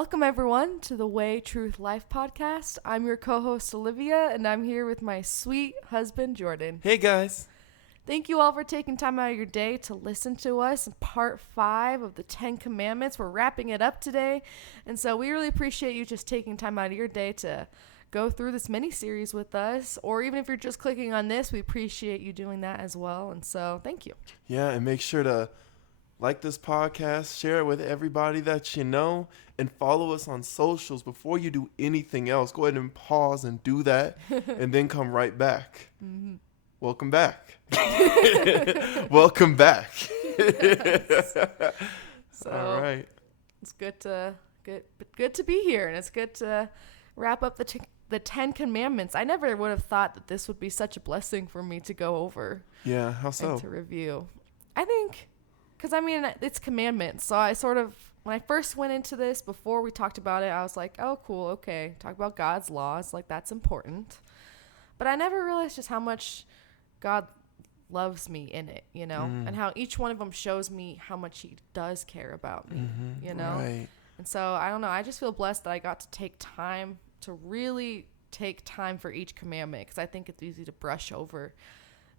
Welcome, everyone, to the Way, Truth, Life podcast. I'm your co-host, Olivia, and I'm here with my sweet husband, Jordan. Hey, guys. Thank you all for taking time out of your day to listen to us in part 5 of the 10 Commandments. We're wrapping it up today, and so we really appreciate you just taking time out of your day to go through this mini-series with us, or even if you're just clicking on this, we appreciate you doing that as well, and so thank you. Yeah, and make sure to like this podcast, share it with everybody that you know, and follow us on socials. Before you do anything else, go ahead and pause and do that, and then come right back. Mm-hmm. Welcome back. Welcome back. So, all right. It's good to be here, and it's good to wrap up the 10 Commandments. I never would have thought that this would be such a blessing for me to go over. Yeah, how so? And to review. I think, because I mean, it's commandments. So I sort of, when I first went into this, before we talked about it, I was like, oh, cool, okay. Talk about God's laws, like that's important. But I never realized just how much God loves me in it, you know, and how each one of them shows me how much he does care about me, you know? Right. And so, I don't know, I just feel blessed that I got to take time to really take time for each commandment, because I think it's easy to brush over.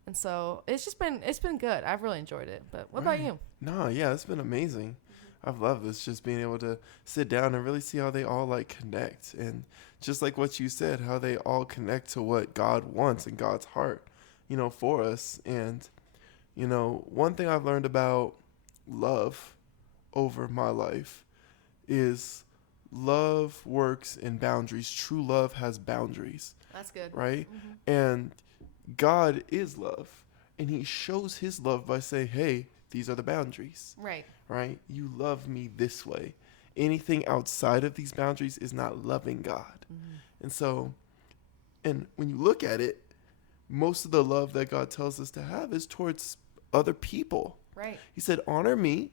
And so it's been good. I've really enjoyed it. But what about you? No, yeah, it's been amazing. I've loved this, just being able to sit down and really see how they all like connect. And just like what you said, how they all connect to what God wants and God's heart, you know, for us. And, you know, one thing I've learned about love over my life is love works in boundaries. True love has boundaries. That's good. Right? Mm-hmm. And God is love, and he shows his love by saying, hey, these are the boundaries. Right. Right? You love me this way. Anything outside of these boundaries is not loving God. Mm-hmm. And so, and when you look at it, most of the love that God tells us to have is towards other people. Right. He said, honor me.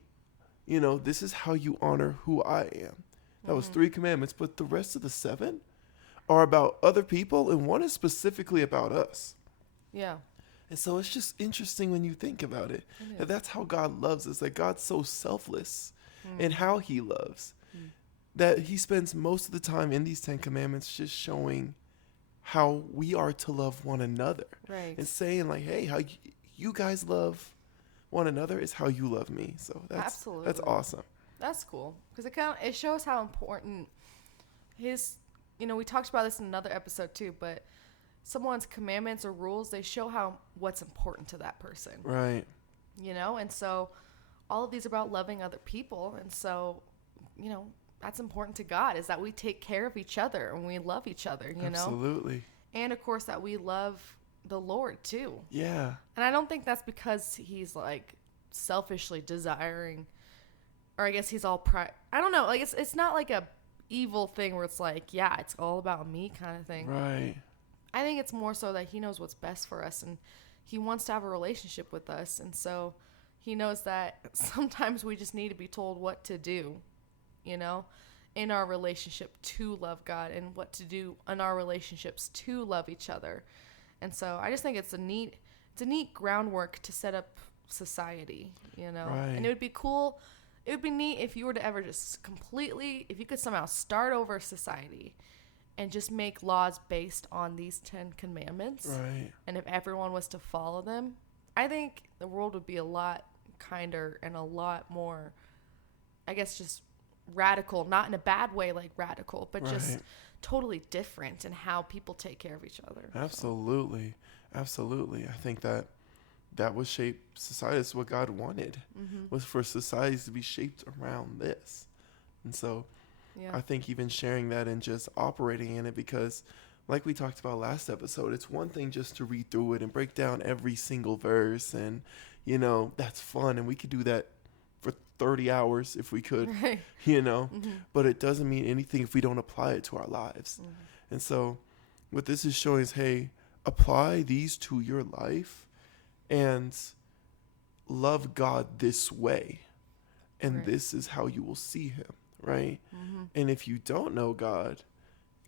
You know, this is how you honor who I am. That was 3 commandments, but the rest of the 7 are about other people, and one is specifically about us. Yeah. And so it's just interesting when you think about it, that that's how God loves us, that God's so selfless in how he loves, that he spends most of the time in these 10 commandments just showing how we are to love one another. Right. And saying like, hey, how you guys love one another is how you love me. So that's awesome. That's cool, because it shows how important his, you know, we talked about this in another episode too, but someone's commandments or rules, they show what's important to that person. Right. You know, and so all of these are about loving other people, and so, you know, that's important to God, is that we take care of each other and we love each other, you know? Absolutely. And of course that we love the Lord too. Yeah. And I don't think that's because he's like selfishly desiring, or I guess he's all I don't know, like it's not like a evil thing where it's like, yeah, it's all about me kind of thing. Right. I think it's more so that he knows what's best for us, and he wants to have a relationship with us. And so he knows that sometimes we just need to be told what to do, you know, in our relationship to love God, and what to do in our relationships to love each other. And so I just think it's a neat groundwork to set up society, you know. Right. And it would be cool. It would be neat if you were to ever just completely, if you could somehow start over society and just make laws based on these 10 commandments. Right. And if everyone was to follow them, I think the world would be a lot kinder and a lot more, I guess, just radical, not in a bad way like radical, but just totally different in how people take care of each other. Absolutely. So. Absolutely. I think that would shape society. That's what God wanted, was for societies to be shaped around this. And so I think even sharing that and just operating in it, because like we talked about last episode, it's one thing just to read through it and break down every single verse, and, you know, that's fun, and we could do that for 30 hours if we could, you know, but it doesn't mean anything if we don't apply it to our lives. And so what this is showing is, hey, apply these to your life and love God this way. And this is how you will see him, right? And if you don't know God,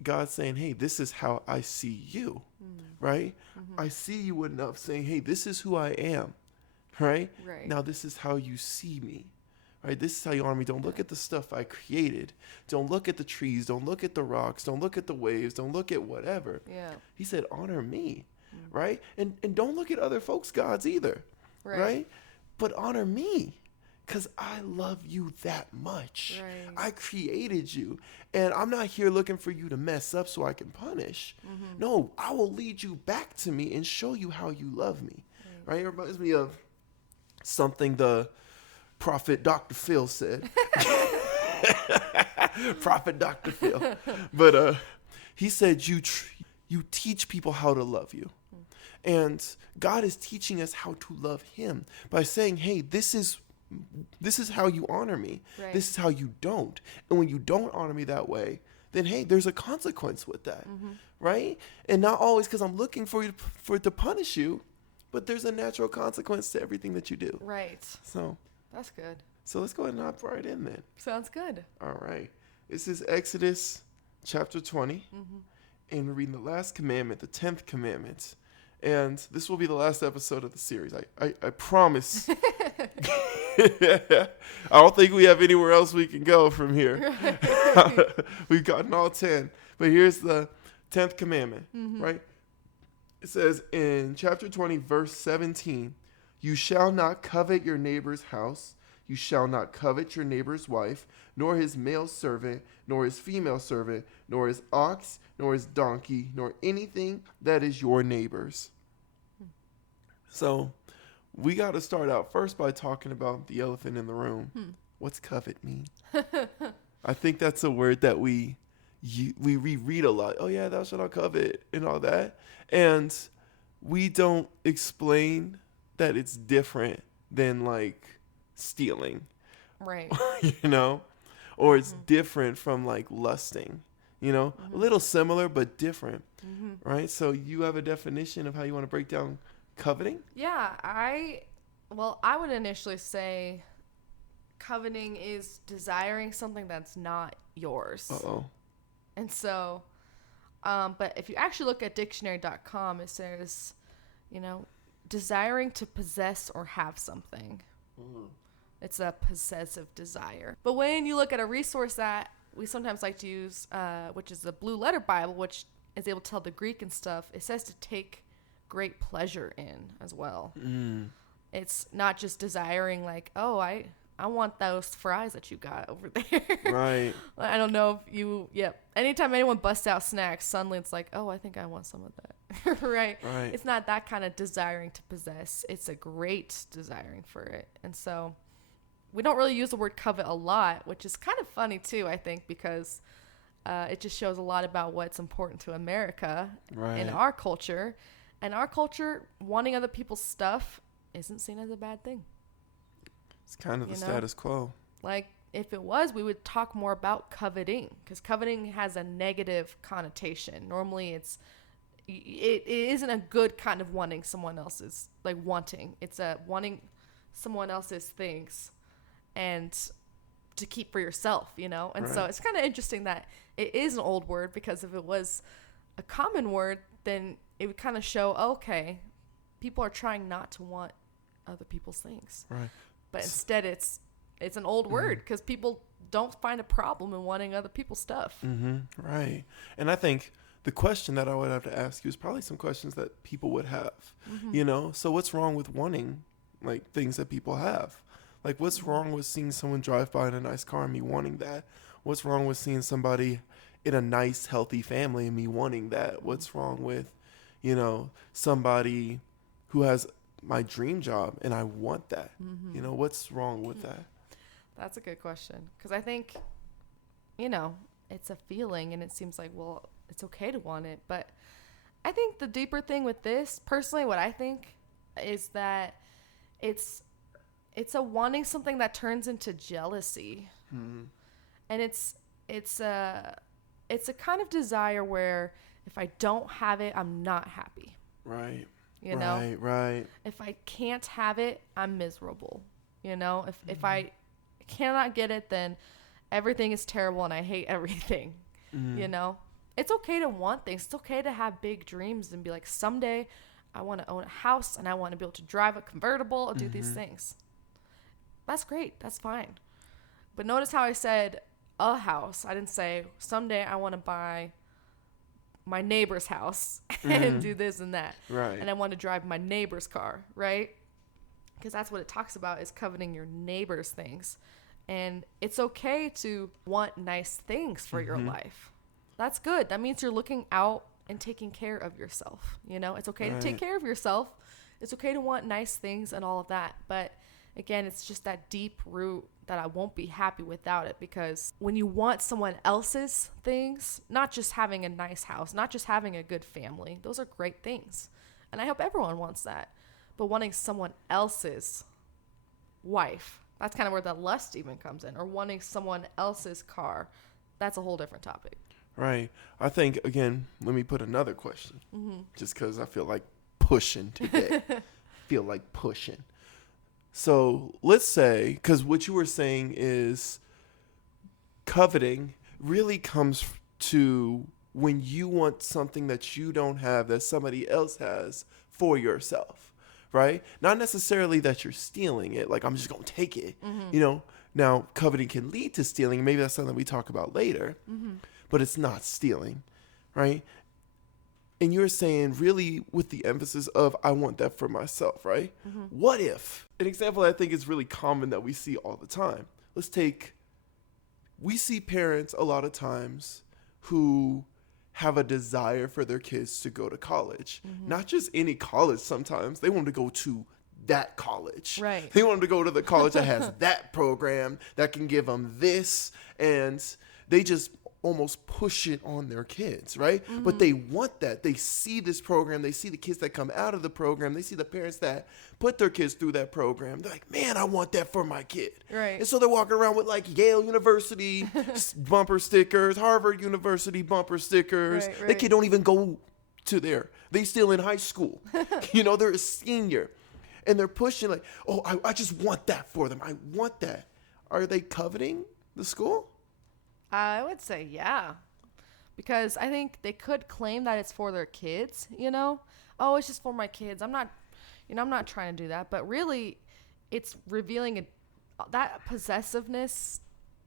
God's saying, hey, this is how I see you, right? I see you enough saying, hey, this is who I am, right? Now this is how you see me, Right? This is how you honor me. Don't look at the stuff I created. Don't look at the trees. Don't look at the rocks. Don't look at the waves. Don't look at whatever. Yeah. He said, honor me. Right? And don't look at other folks' gods either. Right? But honor me. Because I love you that much. Right. I created you. And I'm not here looking for you to mess up so I can punish. No, I will lead you back to me and show you how you love me. Right? It reminds me of something the prophet Dr. Phil said. Prophet Dr. Phil. But he said, you teach people how to love you. And God is teaching us how to love him by saying, hey, this is how you honor me. Right. This is how you don't. And when you don't honor me that way, then, hey, there's a consequence with that. Right? And not always because I'm looking for it to punish you, but there's a natural consequence to everything that you do. Right. So that's good. So let's go ahead and hop right in then. Sounds good. All right. This is Exodus chapter 20. And we're reading the last commandment, the 10th commandment. And this will be the last episode of the series. I promise. I don't think we have anywhere else we can go from here. We've gotten all 10. But here's the 10th commandment, right? It says in chapter 20, verse 17, you shall not covet your neighbor's house. You shall not covet your neighbor's wife, nor his male servant, nor his female servant, nor his ox, nor his donkey, nor anything that is your neighbor's. So we got to start out first by talking about the elephant in the room. What's covet mean? I think that's a word that we reread a lot. Oh yeah, thou shalt not covet and all that. And we don't explain that it's different than like stealing. Right. Or it's different from like lusting, a little similar, but different. Right. So you have a definition of how you want to break down coveting? Yeah. I would initially say coveting is desiring something that's not yours. Uh-oh. And so, but if you actually look at dictionary.com, it says, desiring to possess or have something. It's a possessive desire. But when you look at a resource that we sometimes like to use, which is the Blue Letter Bible, which is able to tell the Greek and stuff, it says to take great pleasure in as well. It's not just desiring like, oh, I want those fries that you got over there. Right. I don't know if anytime anyone busts out snacks, suddenly it's like, oh, I think I want some of that. Right. It's not that kind of desiring to possess. It's a great desiring for it. And so we don't really use the word covet a lot, which is kind of funny too, I think, because it just shows a lot about what's important to America in our culture. And our culture, wanting other people's stuff isn't seen as a bad thing. It's kind of the status quo. Like, if it was, we would talk more about coveting, because coveting has a negative connotation. Normally, it isn't a good kind of wanting someone else's, like wanting. It's a wanting someone else's things and to keep for yourself, And so it's kind of interesting that it is an old word, because if it was a common word, then it would kind of show, okay, people are trying not to want other people's things. Right. But instead, it's an old word, because people don't find a problem in wanting other people's stuff. Right. And I think the question that I would have to ask you is probably some questions that people would have. So what's wrong with wanting like things that people have? Like, what's wrong with seeing someone drive by in a nice car and me wanting that? What's wrong with seeing somebody in a nice, healthy family and me wanting that? What's wrong with, somebody who has my dream job and I want that? What's wrong with that? That's a good question, because I think, it's a feeling, and it seems like, well, it's okay to want it. But I think the deeper thing with this, personally, what I think is that it's a wanting something that turns into jealousy. And it's a kind of desire where if I don't have it, I'm not happy. Right. Right. If I can't have it, I'm miserable. If I cannot get it, then everything is terrible and I hate everything. It's okay to want things. It's okay to have big dreams and be like, someday I want to own a house and I want to be able to drive a convertible and do these things. That's great. That's fine. But notice how I said a house. I didn't say someday I want to buy my neighbor's house and do this and that. Right. And I want to drive my neighbor's car, right? Because that's what it talks about, is coveting your neighbor's things. And it's okay to want nice things for your life. That's good. That means you're looking out and taking care of yourself. You know, it's okay to take care of yourself. It's okay to want nice things and all of that. But again, it's just that deep root that I won't be happy without it, because when you want someone else's things, not just having a nice house, not just having a good family, those are great things. And I hope everyone wants that. But wanting someone else's wife, that's kind of where the lust even comes in, or wanting someone else's car, that's a whole different topic. Right. I think, again, let me put another question, just because I feel like pushing today. Feel like pushing. So let's say, because what you were saying is coveting really comes to when you want something that you don't have that somebody else has for yourself, right? Not necessarily that you're stealing it, like I'm just going to take it, you know? Now, coveting can lead to stealing. Maybe that's something we talk about later, but it's not stealing, right? And you're saying really with the emphasis of, I want that for myself, right? What if, an example I think is really common that we see all the time. We see parents a lot of times who have a desire for their kids to go to college. Not just any college sometimes. They want to go to that college. Right. They want them to go to the college that has that program that can give them this. And they just almost push it on their kids, right? But they want that. They see this program. They see the kids that come out of the program. They see the parents that put their kids through that program. They're like, man, I want that for my kid. Right. And so they're walking around with like Yale University bumper stickers, Harvard University bumper stickers. Right. The kid don't even go to there. They still in high school. You know, they're a senior. And they're pushing like, oh, I just want that for them. I want that. Are they coveting the school? I would say yeah, because I think they could claim that it's for their kids, you know? Oh, it's just for my kids. I'm not trying to do that. But really, it's revealing that possessiveness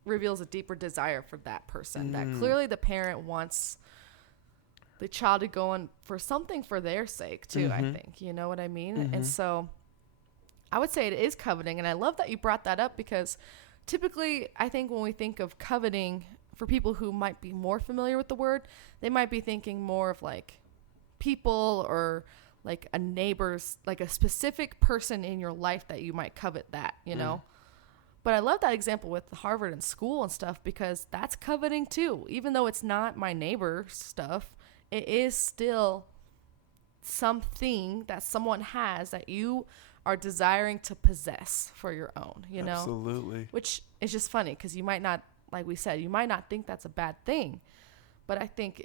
reveals a deeper desire for that person. That clearly the parent wants the child to go on for something for their sake too, I think. You know what I mean? And so I would say it is coveting. And I love that you brought that up, because typically, I think when we think of coveting, for people who might be more familiar with the word, they might be thinking more of like people or like a neighbor's, like a specific person in your life that you might covet that, you know? But I love that example with Harvard and school and stuff, because that's coveting too. Even though it's not my neighbor's stuff, it is still something that someone has that you are desiring to possess for your own, you know? Absolutely. Which is just funny, because you might not, like we said, you might not think that's a bad thing. But I think,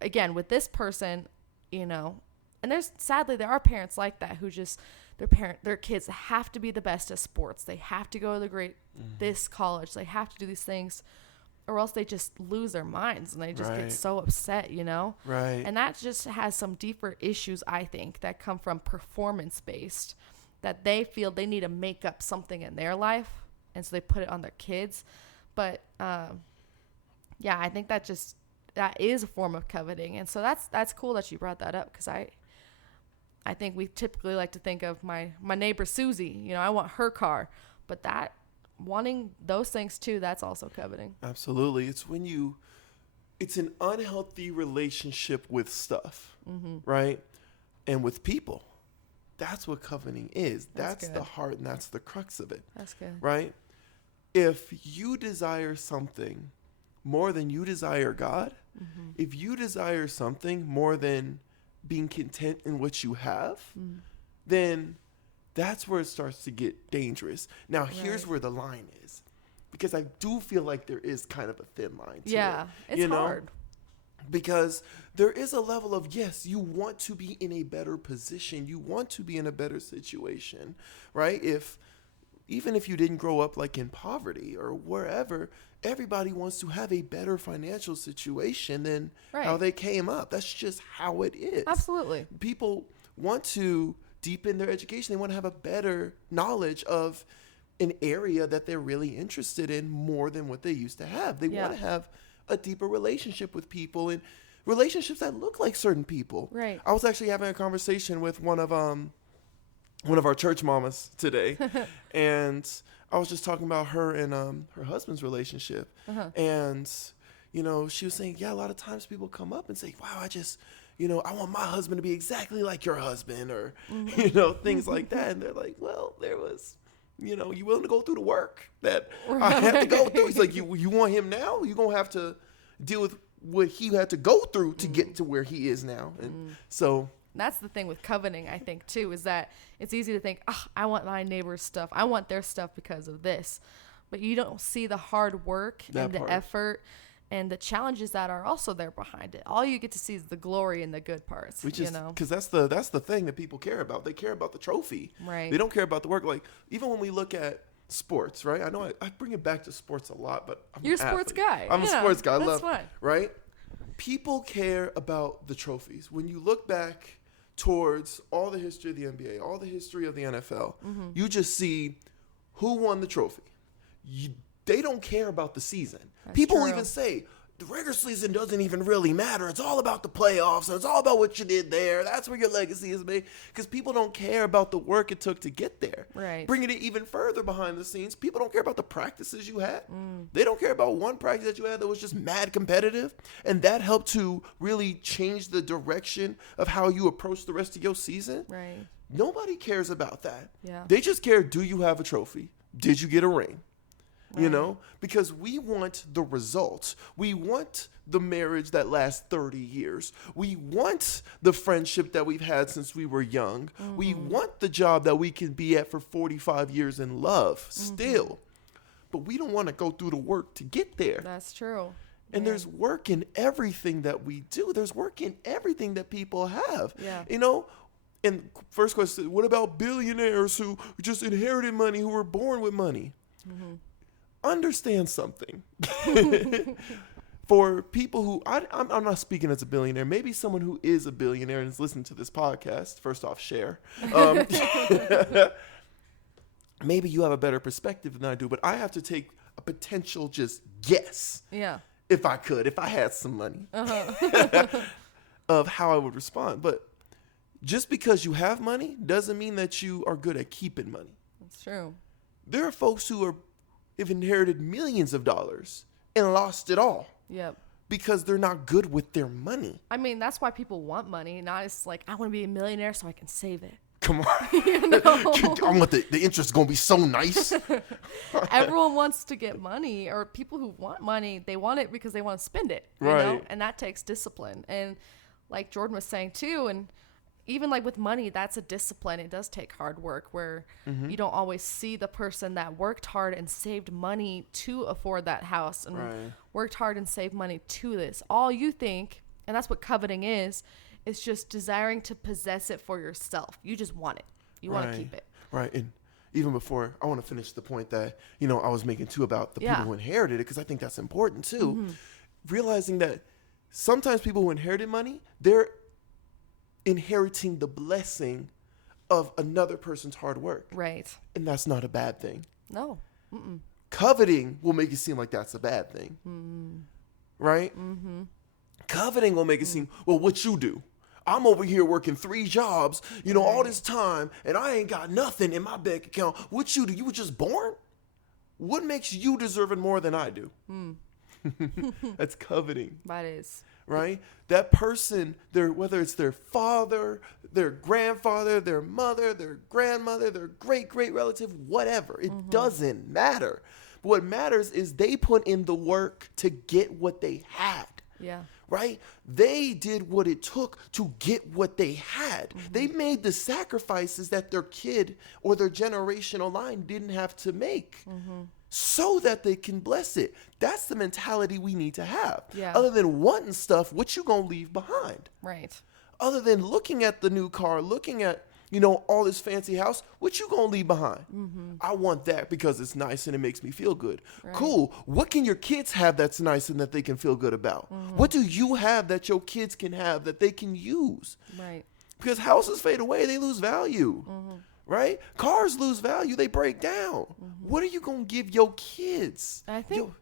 again, with this person, you know, and sadly, there are parents like that who just, their kids have to be the best at sports. They have to go to this college. They have to do these things, or else they just lose their minds and they just get so upset, you know? Right. And that just has some deeper issues, I think, that come from performance-based, that they feel they need to make up something in their life, and so they put it on their kids. But yeah, I think that is a form of coveting, and so that's cool that you brought that up, because I think we typically like to think of my neighbor Susie. You know, I want her car, but that wanting those things too, that's also coveting. Absolutely. It's an unhealthy relationship with stuff, right? And with people. That's what coveting is. That's the heart, and that's the crux of it. That's good. Right? If you desire something more than you desire God, if you desire something more than being content in what you have, then that's where it starts to get dangerous. Now, here's where the line is, because I do feel like there is kind of a thin line to it. It's hard. Because there is a level of, yes, you want to be in a better position. You want to be in a better situation, right? Even if you didn't grow up like in poverty or wherever, everybody wants to have a better financial situation than how they came up. That's just how it is. Absolutely. People want to deepen their education. They want to have a better knowledge of an area that they're really interested in more than what they used to have. They want to have a deeper relationship with people and relationships that look like certain people. Right. I was actually having a conversation with one of our church mamas today, and I was just talking about her and her husband's relationship. And, you know, she was saying, yeah, a lot of times people come up and say, wow, I want my husband to be exactly like your husband, or, you know, things like that. And they're like, well, there was, you know, you willing to go through the work that I had to go through? He's like, you want him now? You're going to have to deal with what he had to go through to get to where he is now. And so that's the thing with coveting, I think, too, is that it's easy to think, I want my neighbor's stuff. I want their stuff because of this. But you don't see the hard work and the effort and the challenges that are also there behind it. All you get to see is the glory and the good parts, you know? Because that's the thing that people care about. They care about the trophy. Right. They don't care about the work. Like, even when we look at sports, right? I know I bring it back to sports a lot, but you're a sports guy. I'm a sports guy. I love, fun. Right? People care about the trophies. When you look back towards all the history of the NBA, all the history of the NFL, you just see who won the trophy. They don't care about the season. That's People true. even say, the regular season doesn't even really matter. It's all about the playoffs. And it's all about what you did there. That's where your legacy is made. Because people don't care about the work it took to get there. Right. Bringing it even further behind the scenes, people don't care about the practices you had. They don't care about one practice that you had that was just mad competitive. And that helped to really change the direction of how you approach the rest of your season. Right. Nobody cares about that. Yeah. They just care, do you have a trophy? Did you get a ring? Right. You know, because we want the results. We want the marriage that lasts 30 years. We want the friendship that we've had since we were young. We want the job that we can be at for 45 years and love still. But we don't want to go through the work to get there. That's true. And there's work in everything that we do. There's work in everything that people have. Yeah. You know, and first question, what about billionaires who just inherited money, who were born with money? Understand something. For people who, I'm not speaking as a billionaire, maybe someone who is a billionaire and is listening to this podcast, first off, share. Maybe you have a better perspective than I do, but I have to take a potential just guess. Yeah. If I had some money, of how I would respond. But just because you have money doesn't mean that you are good at keeping money. That's true. There are folks who have inherited millions of dollars and lost it all. Yep. Because they're not good with their money. I mean, that's why people want money. Not as like, I want to be a millionaire so I can save it. Come on. You know? I want the interest is going to be so nice. Everyone wants to get money, or people who want money, they want it because they want to spend it. You Right. know? And that takes discipline. And like Jordan was saying too, and even like with money, that's a discipline. It does take hard work where you don't always see the person that worked hard and saved money to afford that house and worked hard and saved money to this. All you think, and that's what coveting is just desiring to possess it for yourself. You just want it. You want to keep it. Right. And even before, I want to finish the point that, you know, I was making too about the people who inherited it, because I think that's important too. Realizing that sometimes people who inherited money, they're inheriting the blessing of another person's hard work. Right. And that's not a bad thing. No. Coveting will make it seem like that's a bad thing. Right? Coveting will make it seem, well, what you do? I'm over here working 3 jobs, you know, all this time, and I ain't got nothing in my bank account. What you do? You were just born? What makes you deserving more than I do? That's coveting. That is. Right? That person, whether it's their father, their grandfather, their mother, their grandmother, their great relative, whatever. It doesn't matter. But what matters is they put in the work to get what they had. Yeah. Right? They did what it took to get what they had. They made the sacrifices that their kid or their generational line didn't have to make. So that they can bless it. That's the mentality we need to have. Yeah. Other than wanting stuff, what you gonna leave behind? Right. Other than looking at the new car, looking at, you know, all this fancy house, what you gonna leave behind? I want that because it's nice and it makes me feel good. Right. Cool. What can your kids have that's nice and that they can feel good about? What do you have that your kids can have that they can use? Right. Because houses fade away, they lose value. right? Cars lose value. They break down. What are you going to give your kids? I think,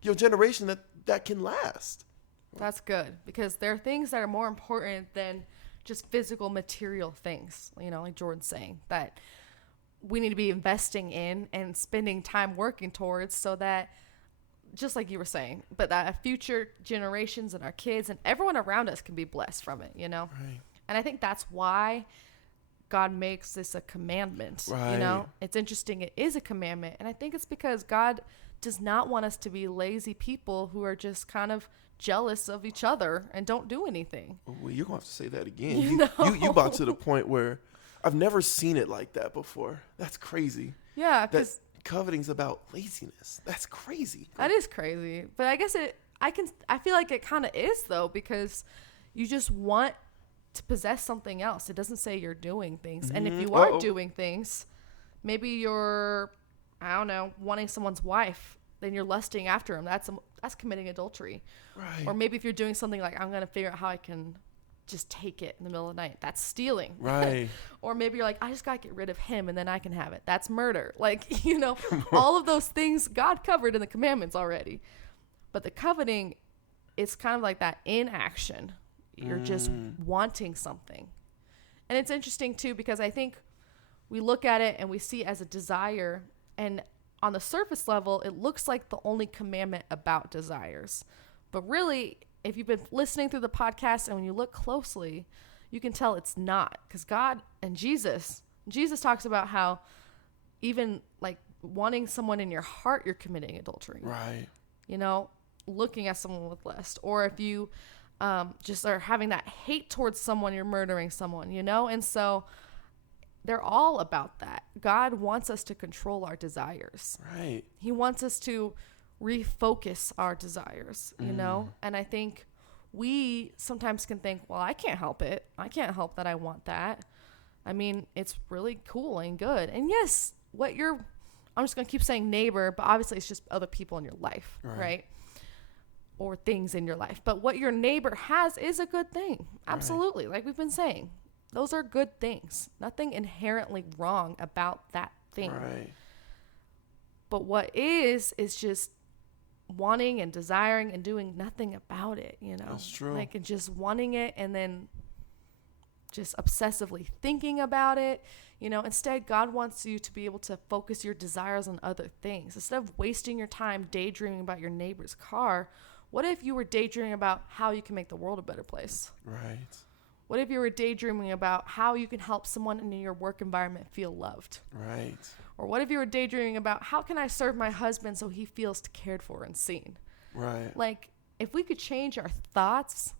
your generation that can last. That's good, because there are things that are more important than just physical material things, like Jordan's saying, that we need to be investing in and spending time working towards, so that, just like you were saying, but that future generations and our kids and everyone around us can be blessed from it, Right. And I think that's why God makes this a commandment, right. It's interesting. It is a commandment. And I think it's because God does not want us to be lazy people who are just kind of jealous of each other and don't do anything. Well, you're going to have to say that again. You about to the point where I've never seen it like that before. That's crazy. Yeah, because coveting's about laziness. That's crazy. That is crazy. But I guess I feel like it kind of is, though, because you just want to possess something else. It doesn't say you're doing things. And if you are doing things, maybe you're, I don't know, wanting someone's wife, then you're lusting after him. That's committing adultery. Right. Or maybe if you're doing something like, I'm going to figure out how I can just take it in the middle of the night. That's stealing. Right. Or maybe you're like, I just got to get rid of him and then I can have it. That's murder. Like, all of those things God covered in the commandments already. But the coveting, it's kind of like that inaction. You're just wanting something. And it's interesting too, because I think we look at it and we see it as a desire, and on the surface level, it looks like the only commandment about desires. But really, if you've been listening through the podcast and when you look closely, you can tell it's not, because God and Jesus talks about how even like wanting someone in your heart, you're committing adultery. Right. Looking at someone with lust, or if you just are having that hate towards someone, you're murdering someone, And so they're all about that. God wants us to control our desires. Right. He wants us to refocus our desires, And I think we sometimes can think, well, I can't help it. I can't help that I want that. I mean, it's really cool and good. And yes, I'm just going to keep saying neighbor, but obviously it's just other people in your life, right? Or things in your life. But what your neighbor has is a good thing. Absolutely. Right. Like we've been saying, those are good things. Nothing inherently wrong about that thing. Right. But what is just wanting and desiring and doing nothing about it, That's true. Like, and just wanting it and then just obsessively thinking about it. Instead, God wants you to be able to focus your desires on other things. Instead of wasting your time daydreaming about your neighbor's car, what if you were daydreaming about how you can make the world a better place? Right. What if you were daydreaming about how you can help someone in your work environment feel loved? Right. Or what if you were daydreaming about how can I serve my husband so he feels cared for and seen? Right. Like, if we could change our thoughts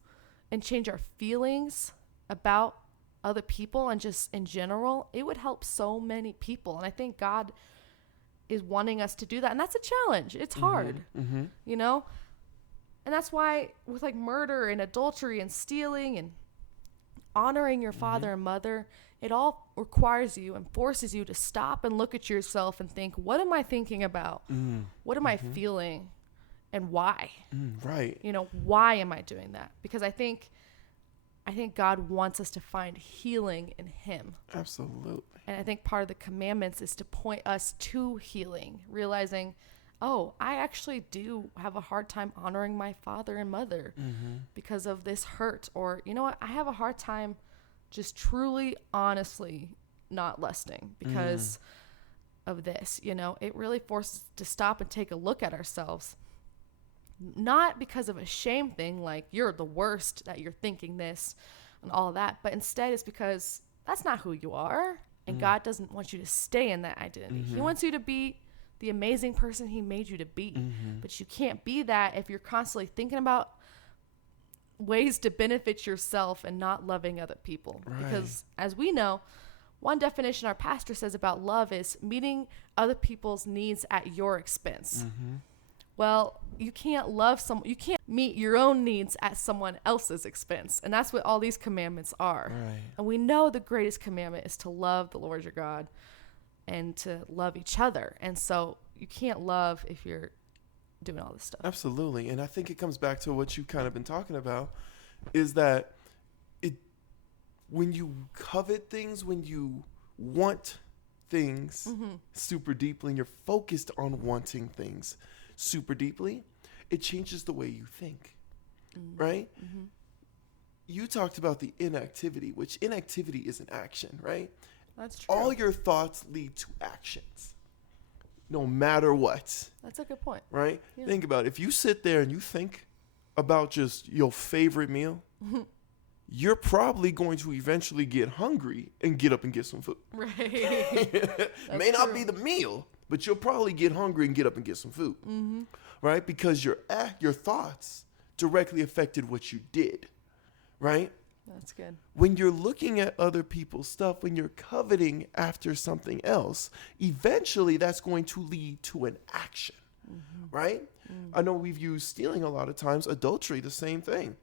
and change our feelings about other people and just in general, it would help so many people. And I think God is wanting us to do that. And that's a challenge. It's hard, And that's why with like murder and adultery and stealing and honoring your father and mother, it all requires you and forces you to stop and look at yourself and think, what am I thinking about? What am I feeling? And why? Right. Why am I doing that? Because I think God wants us to find healing in him. Absolutely. And I think part of the commandments is to point us to healing, realizing, oh, I actually do have a hard time honoring my father and mother because of this hurt. Or, you know what? I have a hard time just truly, honestly not lusting because of this. It really forces us to stop and take a look at ourselves. Not because of a shame thing, like you're the worst that you're thinking this and all of that, but instead it's because that's not who you are, and God doesn't want you to stay in that identity. He wants you to be the amazing person he made you to be, but you can't be that if you're constantly thinking about ways to benefit yourself and not loving other people. Right. Because as we know, one definition our pastor says about love is meeting other people's needs at your expense. Well, you can't you can't meet your own needs at someone else's expense. And that's what all these commandments are. Right. And we know the greatest commandment is to love the Lord your God and to love each other. And so you can't love if you're doing all this stuff. Absolutely. And I think it comes back to what you've kind of been talking about, is that when you covet things, when you want things super deeply and you're focused on wanting things super deeply, it changes the way you think, right? You talked about the inactivity, which inactivity is an action, right? That's true. All your thoughts lead to actions, no matter what. That's a good point. Right? Yeah. Think about it. If you sit there and you think about just your favorite meal, you're probably going to eventually get hungry and get up and get some food. Right. May not be the meal, but you'll probably get hungry and get up and get some food. Right? Because your thoughts directly affected what you did. Right? That's good. When you're looking at other people's stuff, when you're coveting after something else, eventually that's going to lead to an action, right? I know we've used stealing a lot of times, adultery, the same thing.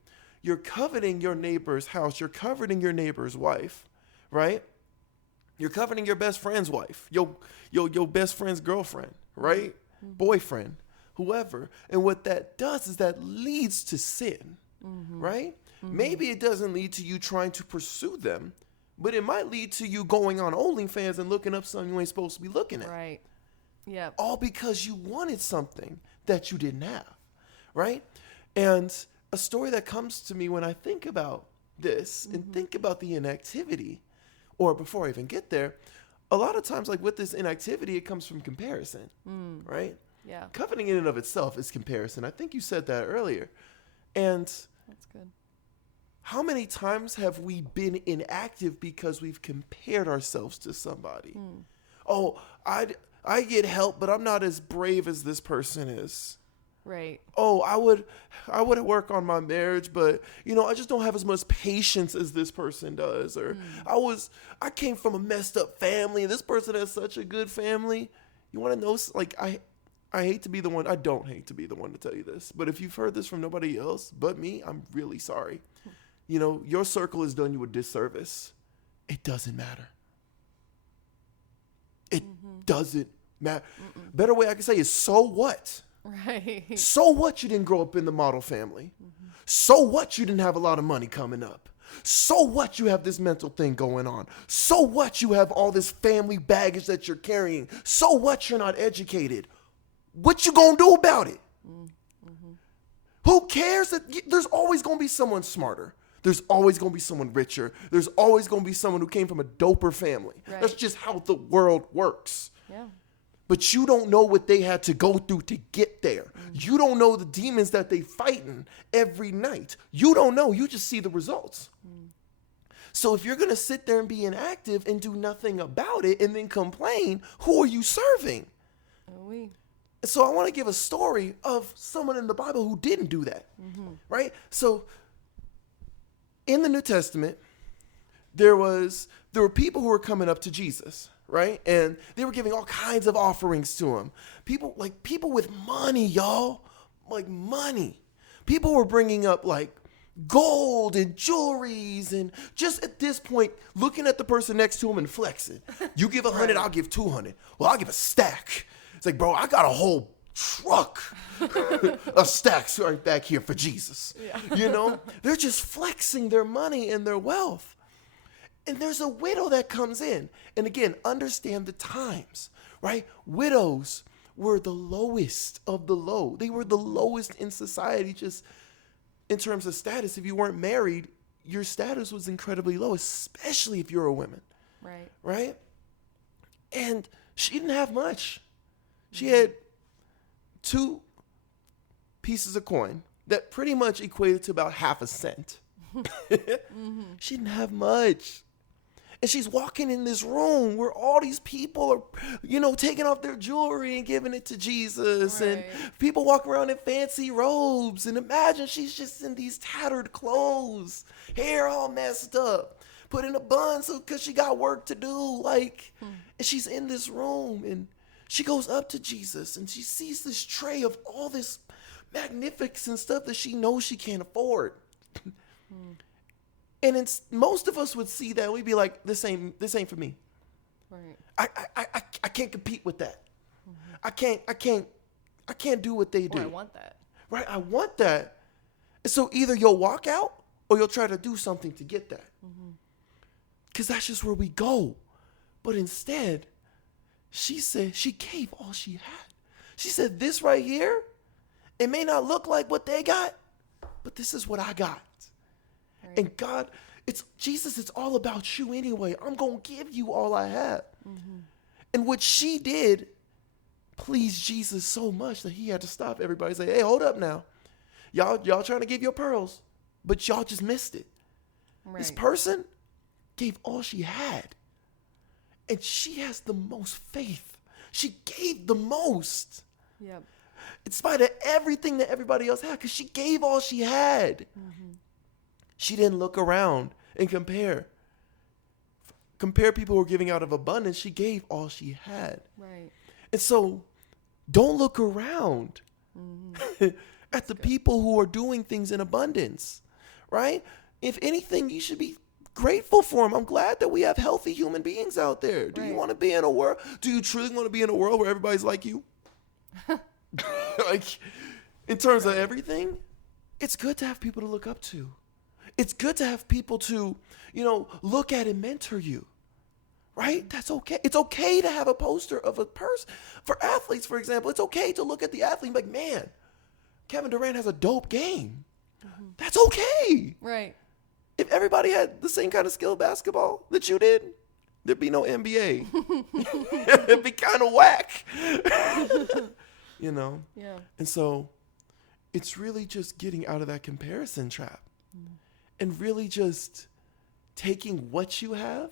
You're coveting your neighbor's house, you're coveting your neighbor's wife, right? You're coveting your best friend's wife, your best friend's girlfriend, right? Boyfriend, whoever. And what that does is that leads to sin, right? Maybe it doesn't lead to you trying to pursue them, but it might lead to you going on OnlyFans and looking up something you ain't supposed to be looking at. Right. Yeah. All because you wanted something that you didn't have, right? And a story that comes to me when I think about this and think about the inactivity, or before I even get there, a lot of times, like with this inactivity, it comes from comparison, right? Yeah. Coveting in and of itself is comparison. I think you said that earlier. And That's good. how many times have we been inactive because we've compared ourselves to somebody? Oh, I get help, but I'm not as brave as this person is. Right. Oh, I would work on my marriage, but I just don't have as much patience as this person does. Or I came from a messed up family, and this person has such a good family. You want to know? Like I hate to be the one. I don't hate to be the one to tell you this, but if you've heard this from nobody else but me, I'm really sorry. Your circle has done you a disservice. It doesn't matter. It doesn't matter. Better way I can say is, so what? Right. So what you didn't grow up in the model family? So what you didn't have a lot of money coming up? So what you have this mental thing going on? So what you have all this family baggage that you're carrying? So what you're not educated? What you gonna do about it? Who cares? That there's always gonna be someone smarter. There's always going to be someone richer. There's always going to be someone who came from a doper family. Right. That's just how the world works. Yeah. But you don't know what they had to go through to get there. You don't know the demons that they fighting every night. You don't know. You just see the results. So if you're going to sit there and be inactive and do nothing about it and then complain, who are you serving? Oui. So I want to give a story of someone in the Bible who didn't do that, right? So in the New Testament, there were people who were coming up to Jesus, right? And they were giving all kinds of offerings to him. People with money, y'all, like money. People were bringing up like gold and jewelries, and just at this point, looking at the person next to him and flexing. You give 100, I'll give 200. Well, I'll give a stack. It's like, bro, I got a whole truck of stacks right back here for Jesus. Yeah. They're just flexing their money and their wealth. And there's a widow that comes in. And again, understand the times, right? Widows were the lowest of the low. They were the lowest in society, just in terms of status. If you weren't married, your status was incredibly low, especially if you're a woman. Right. Right? And she didn't have much. She had 2 pieces of coin that pretty much equated to about half a cent. She didn't have much. And she's walking in this room where all these people are, taking off their jewelry and giving it to Jesus. Right. And people walk around in fancy robes. And imagine she's just in these tattered clothes, hair all messed up, put in a bun because she got work to do. And she's in this room, and she goes up to Jesus and she sees this tray of all this magnificent stuff that she knows she can't afford. And most of us would see that and we'd be like, this ain't for me. Right. I can't compete with that. I can't do what they do. Or I want that. Right, I want that. And so either you'll walk out or you'll try to do something to get that. Because that's just where we go. But instead, she said she gave all she had. She said, this right here, it may not look like what they got, but this is what I got. Right. And God, Jesus, it's all about you anyway. I'm going to give you all I have. Mm-hmm. And what she did pleased Jesus so much that he had to stop everybody and say, hey, hold up now. Y'all trying to give your pearls, but y'all just missed it. Right. This person gave all she had. And she has the most faith. She gave the most. Yep. In spite of everything that everybody else had, because she gave all she had. Mm-hmm. She didn't look around and compare people who were giving out of abundance. She gave all she had. Right. And so don't look around at the people who are doing things in abundance, right? If anything, you should be grateful for them. I'm glad that we have healthy human beings out there. Do you want to be in a world? Do you truly want to be in a world where everybody's like you? Like, in terms of everything, it's good to have people to look up to. It's good to have people to, look at and mentor you. Right? That's okay. It's okay to have a poster of a person. For athletes, for example, it's okay to look at the athlete and be like, man, Kevin Durant has a dope game. Mm-hmm. That's okay. Right. If everybody had the same kind of skill of basketball that you did, there'd be no NBA. It'd be kind of whack. Yeah. And so it's really just getting out of that comparison trap and really just taking what you have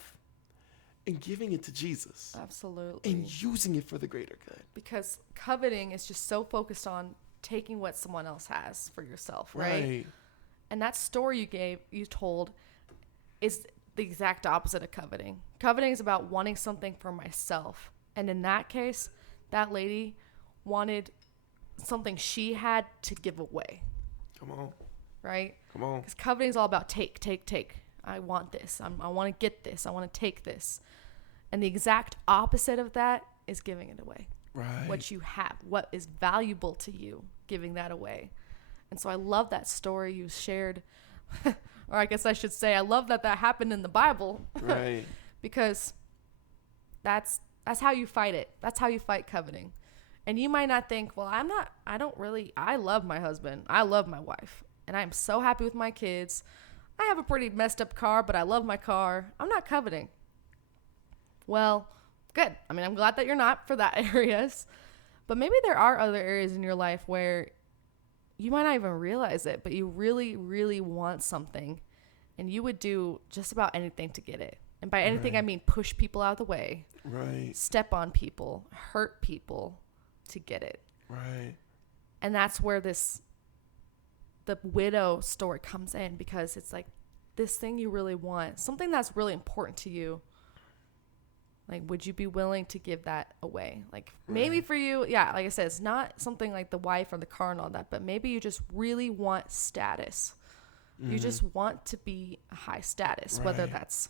and giving it to Jesus. Absolutely. And using it for the greater good. Because coveting is just so focused on taking what someone else has for yourself, right? And that story you told is the exact opposite of coveting. Coveting is about wanting something for myself. And in that case, that lady wanted something she had to give away. Come on. Right? Come on. Because coveting is all about take. I want this. I want to get this. I want to take this. And the exact opposite of that is giving it away. Right. What you have, what is valuable to you, giving that away. And so I love that story you shared. Or I guess I should say I love that happened in the Bible. Right. Because that's how you fight it. That's how you fight coveting. And you might not think, well, I love my husband. I love my wife. And I'm so happy with my kids. I have a pretty messed up car, but I love my car. I'm not coveting. Well, good. I mean, I'm glad that you're not for that areas. But maybe there are other areas in your life where you might not even realize it, but you really, really want something. And you would do just about anything to get it. And by anything, I mean push people out of the way. Right. Step on people. Hurt people to get it. Right. And that's where the widow story comes in, because it's like this thing you really want, something that's really important to you. Like, would you be willing to give that away? Like, maybe for you, yeah, like I said, it's not something like the wife or the car and all that, but maybe you just really want status. You just want to be a high status, whether that's